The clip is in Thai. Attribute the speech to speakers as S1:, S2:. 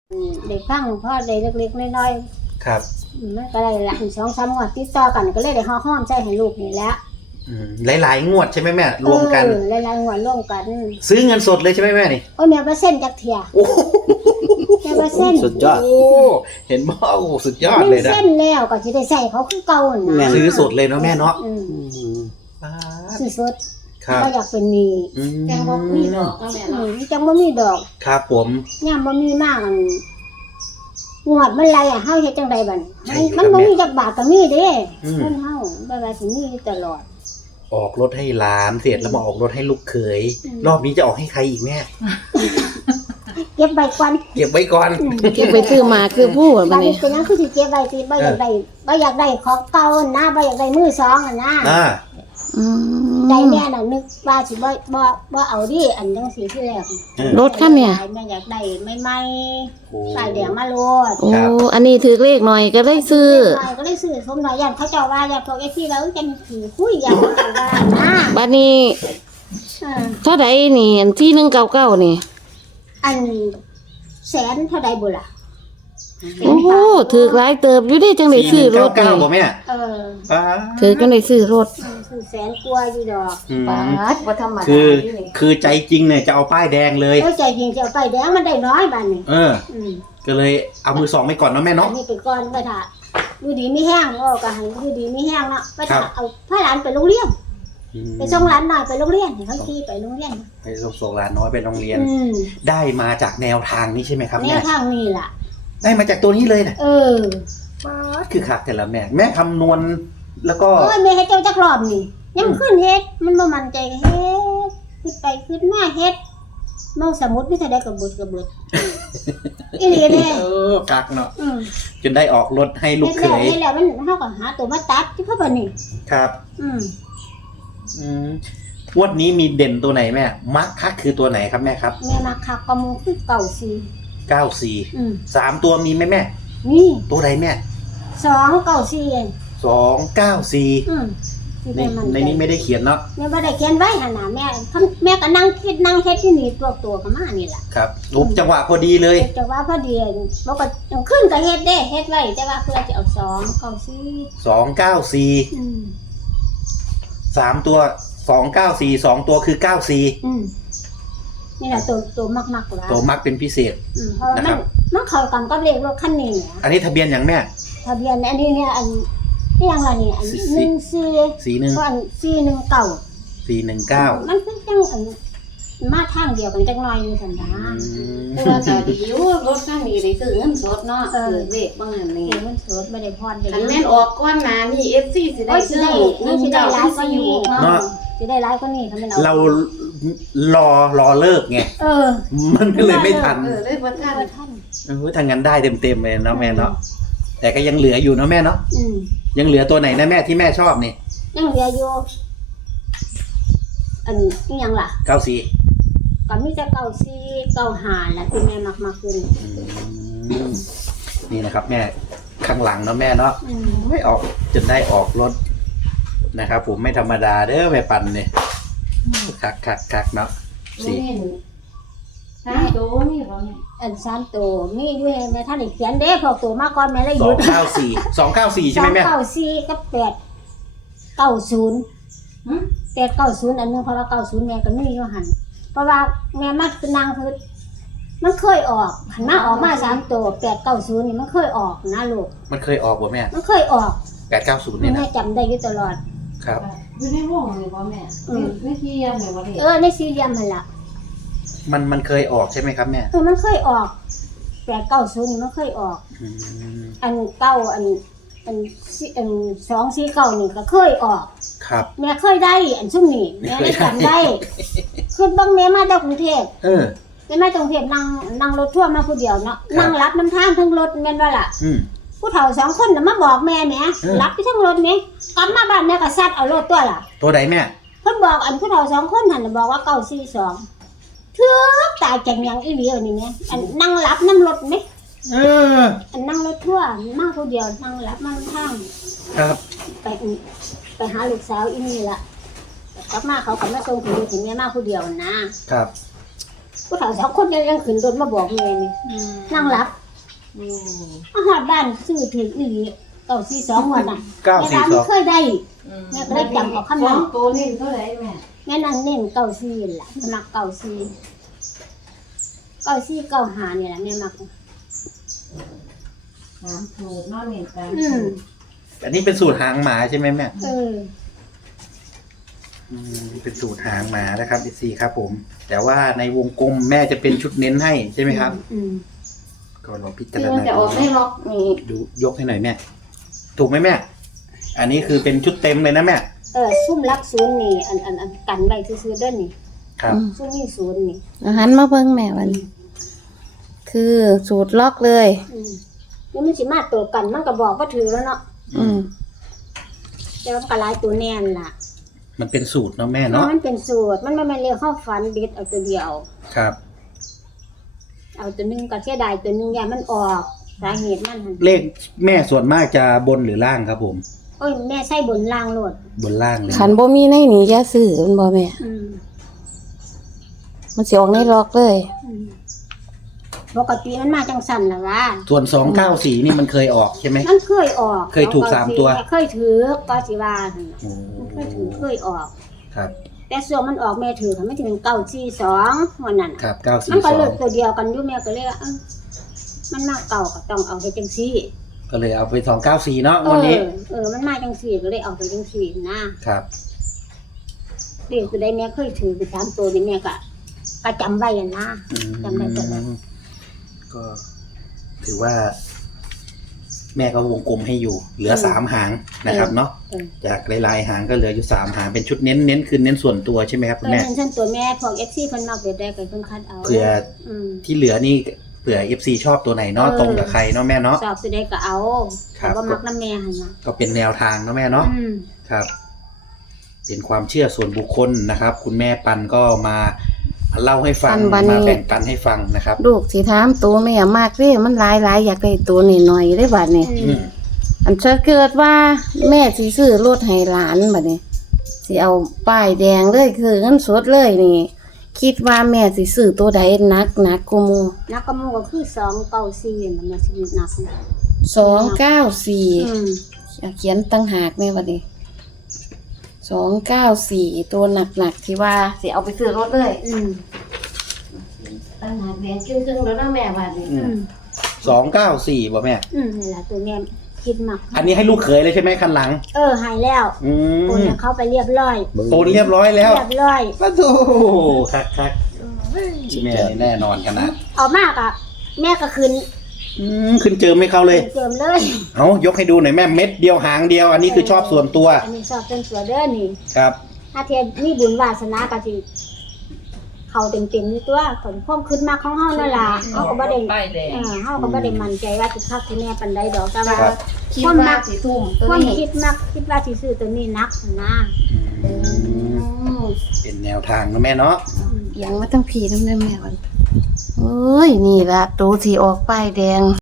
S1: ได้ฟังพ่อได้เล็กๆน้อย
S2: ๆครับ
S1: ๆมันก็ได้ละ2-3 งวดติดต่อกันก็เลยได้ห้อมใจให้ลูกนี่แหละ
S2: หลายๆงวดใช่ไหมแม่รวมกัน
S1: หลายๆงวดรวมกัน
S2: ซื้อเงินสดเลยใช่ไหมแม่นี่
S1: โอ้แม่บ่เซ็นจักเที่ยแม่บ่เซ็น
S2: สุดยอดเห็นบ่โอ้สุดยอดเลยนะ
S1: เซ็นแล้วก็สิได้ใช้เขาคือเก่าน่ะ
S2: ซื้อสดเลยเนาะแม่เนาะ
S1: ซื้อสด
S2: ครับ
S1: บ่อยากเป็นหนี้
S3: จังบ่มีดอกแม่เนาะ
S1: จังบ่มีดอก
S2: ครับผม
S1: ยามบ่มีมากงวดมันไรเฮาเฮ็ดจังไดบัดมันบ่มีจักบาทก็มีเด้เพิ่นเฮาบ่ว่าสิมีตลอด
S2: ออกรถให้หลานเสร็จแล้วมาออกรถให้ลูกเขยรอบนี้จะออกให้ใครอีกแม่
S1: เก็บไว้ก่อน
S2: เก็บไว้ก่อน
S3: เก็บไปซื้อมาคือผู้บัดนี้
S1: เป็นหยังคือสิเก็บไว้ติบ่อยากได้ของเก่านะบ่อยากได้มือสองนะได้แม่น่ะนึกว่าสิบ่เอาดิอันจังซี่ที่แรก
S3: รถคันเนี่ย
S1: แม่อยากได้ใหม่ๆป้ายแดงมาโลด
S3: โอ้อันนี้ถือเลขหน่อยก็ได้ซื้อ
S1: ก็ได้ซื้อสมน้อยย่านเขาเจ้าว่าอย่าพวกไอ้ที่แล้วจังสิคุยอย่างว่านะ
S3: บัดนี้เท่าใดนี่อันที่199นี่
S1: อันแสนเท่าใดบ่ล่ะ
S3: โอ้โหถือหลายเติบอยู่ได้จังได้ซื้อรถ
S2: นี่บ่แม่
S3: ถือจังได้ซื้อรถ
S1: ซื้อแสนกว่าอยู่ดอก
S3: ปาดบ่ธรรมดา
S2: คือใจจริงเนี่ยจะเอาป้ายแดงเลย
S1: ใจจริงจะเอาป้ายแดงมันได้น้อยบัดนี้
S2: ก็เลยเอามือสองไปก่อนเนาะแม่เนาะ
S1: นี่ไปก่อนไปถ่าอยู่ดีไม่แห้งก็ให้อยู่ดีไม่แห้งเนาะไปถ่าเอาพาหลานไปโรงเรียนไปส่งหลานน้อยไปโรงเรียนเขาขี่ไปโรงเรียน
S2: ไปส่งหลานน้อยไปโรงเรียนได้มาจากแนวทางนี้ใช่ไหมครับ
S1: แนวทางนี้ล่ะ
S2: ได้มาจากตัวนี้เลยนะคือคักแต่ละแม่คำนวณแล้วก็
S1: แม่เฮ็ดเจ้าจักรอบนี่ยังขึ้นเฮ็ดมันบ่มั่นใจเฮ็ดขึ้นไปขึ้นมาเฮ็ดเมาสมุดมีเท่าใดก็บึดอีหลีแท้
S2: คักเนาะจนได้ออกรถให้ลูกเขย
S1: ให้แล้วมันเฮาก็หาตัวมาตัดที่พ่อบัดนี้
S2: ครับวันนี้มีเด่นตัวไหนแม่มักคักคือตัวไหนครับแม่ครับ
S1: แม่มักคักก็มูคือ
S2: 94 3ตัวมีไหมแม่
S1: นี่
S2: ตัวใดแม่
S1: 294เอง
S2: 294ในนี้ไม่ได้เขียนเนาะ
S1: แม่บ่ได้เขียนไว้หั่นน่ะแม่ก็นั่งคิดนั่งเฮ็ดที่นี่ตัวก็มานี่ล่ะ
S2: ครับรูปจังหวะพอดีเลย
S1: จังหวะพอดีบ่ก็ขึ้นก็เฮ็ดเด้เฮ็ดไว้แต่ว่าเพื่อจะเอา
S2: 294 3ตัว294 2ตัวคือ94
S1: นี่แหละตัวมักๆล่ะ
S2: ตัวมักเป็นพิเศษ
S1: เพราะมันเข้ากันกับเลขรถคันนี้
S2: อันนี้ทะเบียนหยังแม่
S1: ทะเบียนอันนี้เนี่ยอันนี่ยังล่ะนี่อัน14อัน419มันคือจังอันมาทางเดียวกันจักหน่อยอยู่ซั่นดา
S3: แต่ว่าก็ดีอยู่รถคันนี้ได้ซื้อเงินสดเนาะซื้อเลขบางอันนี่
S1: เงินสดบ่ได้พรได้
S3: คันแม่นออกก่อนหน้านี้ FC สิได้ซื้อ
S1: สิได้หลายกว่านี้เนาะสิได้หลายกว่านี้ถ้ามัน
S2: เรารอเลิกไงมันก็เลยไม่ทัน
S3: เลยบ่ทัน
S2: ทางนั้นได้เต็มเลยเนาะแม่เนาะแต่ก็ยังเหลืออยู่เนาะแม่เนาะยังเหลือตัวไหนนะแม่ที่แม่ชอบนี่
S1: ยังเหลืออยู่อันนี้ยังล่ะ
S2: 94
S1: ก็มีแต่94 95ล่ะที่แม่มักๆขึ้น
S2: นี่นะครับแม่ข้างหลังเนาะแม่เนาะไม่ออกจนได้ออกรถนะครับผมไม่ธรรมดาเด้อแม่ปันเนี่ยคักเนาะ
S3: 3ตัวนี่บ่แม่
S1: อัน3ตัวมีอยู่แม่ท่านได้เขียนเด้พอตัวมาก่อนแม่เลยหยุด
S2: 294ใช่ไหมแม่
S1: 294กับ890 890อันนึงเพราะว่า90แม่ก็มีอยู่หั่นเพราะว่าแม่มักนางคือมันเคยออกหันมาออกมา3ตัว890นี่มันเคยออกนะลูก
S2: มันเคยออกบ่แม่
S1: มันเคยออก
S2: 890นี่นะ
S1: แม่จำได้อยู่ตลอด
S2: ครับ
S3: อยู่ในวงนี่บ่แม่ในสี่เหลี่ยมนี่บ่ได้
S1: ในสี่เหลี่ยมนั่นล่ะ
S2: มันเคยออกใช่ไหมครับแม่
S1: มันเคยออก890นี่มันเคยออกอัน9อัน249นี่ก็เคยออก
S2: ครับ
S1: แม่เคยได้อันซุ่มนี่แม่ได้จำได้คือบางแม่มาจากกรุงเทพแม่มาจากกรุงเทพนั่งรถทัวร์มาผู้เดียวเนาะนั่งรับน้ำทางทั้งรถแม่นว่าล่ะผู้เฒ่า2คนน่ะมาบอกแม่แหมรับไปทั้งรถแหมกลับมาบ้านแม่ก็ซัดเอารถตัวล่ะ
S2: ตัวใดแม่
S1: เพิ่นบอกอันผู้เฒ่า2คนหั่นน่ะบอกว่า942ถึกตายจังหยังอีหลีอันนี้แหมอันนั่งรับน้ำรถแหมอันนั่งรถทัวร์มาผู้เดียวนั่งรับมาทาง
S2: ครับ
S1: ไปหาลูกสาวอีนี่ล่ะกลับมาเขาก็มาส่งถึงแม่มาผู้เดียวนะครับผู้เฒ่า2คนยังขึ้นรถมาบอกแม่นี่นั่งรับอาหอดบ้านซื้อถึงอีหลี942วันน่ะแม่ร้านไม่เคยได้แม่ก็ได้จำเอาคำนั้น
S3: ตัวนี้เท่าไหร่แม่
S1: แม่นั่งเน้น94ล่ะแม่มัก94 95นี่แหละแม่มัก
S3: ตามสูตรเนาะนี่ตาม
S1: อืม
S2: อันนี้เป็นสูตรหางหมาใช่ไหมแม่ เป็นสูตรหางหมานะครับอีซีครับผม แต่ว่าในวงกลมแม่จะเป็นชุดเน้นให้ใช่ไหมครับก็ลองพิจาร
S3: คือมัน
S2: ณา
S3: จะออกได้ล็อกนี่
S2: ดูยกให้หน่อยแม่ ถูกไหมแม่ อันนี้คือเป็นชุดเต็มเลยนะแม่
S1: ซุ่มรักศูนย์นี่อันกันไว้ซื่อๆเด้อนี่
S2: ครับ
S1: ซุ่มนี่ศูนย์นี่
S4: หันมาเบิ่งแม่วันคือสูตรล็อกเลย
S1: แล้วมันสิมาตัวกันมันก็บอกว่าถือแล้วเนาะ
S4: อืม
S1: แต่ว่ามันก็หลายตัวแน่นล่ะ
S2: มันเป็นสูตรเนาะแม่เนาะ
S1: มันเป็นสูตรมันไม่แม่นเรียกเข้าฝันเด็ดเอาตัวเดียว
S2: ครับ
S1: เอาตัวหนึงก็เสียดายตัวหนึงอย่ามันออกสาเหตุมันหั่น
S2: เลขแม่ส่วนมากจะบนหรือล่างครับผม
S1: โอ้ยแม่ใส่บนล่างโลด
S2: บนล่างเลย
S4: ขันบ่มีในนี้จะซื้อมันบ่แม่ มันสิออกในล็อกเลย
S1: ปกติมันมาจังสั่นล่ะว่า
S2: ส่วน294นี่มันเคยออกใช่ไหม
S1: มันเคยออก
S2: เคยถูก3ตัว
S1: เคยถือก็สิว่าหั่นน่ะ
S2: โอ้
S1: มันเคยออก
S2: ครับ
S1: แต่ส่วนมันออกแม่ถือค่ะไม่ถึง942วันนั้นน่ะ
S2: ครับ
S1: มันก็เลิก
S2: 942
S1: ตัวเดียวกันอยู่แม่ก็เลยว่ามันมาเก่าก็ต้องเอาไปจังซี่
S2: ก็เลยเอาไป294เนาะวันนี้
S1: มันมาจังซี่ก็เลยเอาไปจังซี่นะครับ เด็กตัวใดแม่เคยถือไป3ตัวนี่แม่ก็จำไว้อ่ะนะ จำได้จำได้
S2: ก็ถือว่า แม่ก็วงกลมให้อยู่ เหลือ3หางนะครับเนาะจากหลายๆหางก็เหลืออยู่3หางเป็นชุดเน้นคือเน้นส่วนตัวใช่ไหมครับคุณแม่
S1: เช่นตัวแม่พวก FC เพิ่นมาเปิดได้ก็เพิ่นคัดเอา
S2: เผื่อ
S1: อืม
S2: ที่เหลือนี่เผื่อ FC ชอบตัวไหนเนาะตรงกับใครเนาะแม่เนาะ
S1: สอบตัวใดก็เอา
S2: ครับ
S1: แต่ว่ามักน้ำแม่หั่นน่ะ
S2: ก็เป็นแนวทางเนาะแม่เนาะ ครับ เป็นความเชื่อส่วนบุคคลนะครับ คุณแม่ปันก็มาเล่าให้ฟัง
S4: ปันวันนี้
S2: มาแบ่งปันให้ฟังนะครับ
S4: ลูกสิถามตัวแม่มากเด้มันหลายๆอยากได้ตัวน้อยๆได้บัดนี้
S2: อืม
S4: อันจะเกิดว่าแม่สิซื้อรถให้หลานบัดนี้สิเอาป้ายแดงเลยคือเงินสดเลยนี่ คิดว่าแม่สิซื้อตัวใดหนักกูมู
S1: นักกระมูก็คือ294มันน่ะสินัก
S4: 294เขียนตั้งหากแม่บัดนี้294ตัวหนักที่ว่าสิเอาไปซื้อรถเลย ตั้งหากแดงครึ่งๆแล้วนะแม่บัดนี้
S2: 294บ่แม่
S1: นี่ล่ะตัวแม่คิดมัก
S2: อันนี้ให้ลูกเขยเลยใช่ไหมคันหลัง
S1: หายแล้ว
S2: อื
S1: โอน
S2: ม
S1: เข้าไปเรียบร้อย
S2: โอนเรียบร้อยแล้ว
S1: เรียบร้อย
S2: ปะโถคักแม่นี่แน่นอนขนาด
S1: เอามากอ่ะแม่ก็คืน
S2: ขึ้นเจิมให้เขาเลย
S1: เติมเลย
S2: เอายกให้ดูหน่อยแม่เม็ดเดียวหางเดียว อันนี้คือชอบส่วนตัว
S1: อันนี้ชอบเป็นตัวเด้อนี่
S2: ครับ
S1: ถ้าเทียนมีบุญวาสนาก็สิเขาเต็มๆนี่ตัวผลความขึ้นมาของเฮานั่นล่ะเฮาก็บ่ได้เฮาก็บ่ได้มั่นใจว่าสิคักสิแม่ปานใดดอกแต่ว่า
S2: ครับ
S4: คิดว่าสิทุ่มตัว
S1: ความ
S4: นี้
S1: คิดมักคิดว่าสิซื้อตัวนี้นักนะ
S2: เป็นแนวทางนะแม่เนาะ
S4: ยังมาตั้งผีน้ำแม่วันเอ้ยนี่ละตัวที่ออกป้ายแดง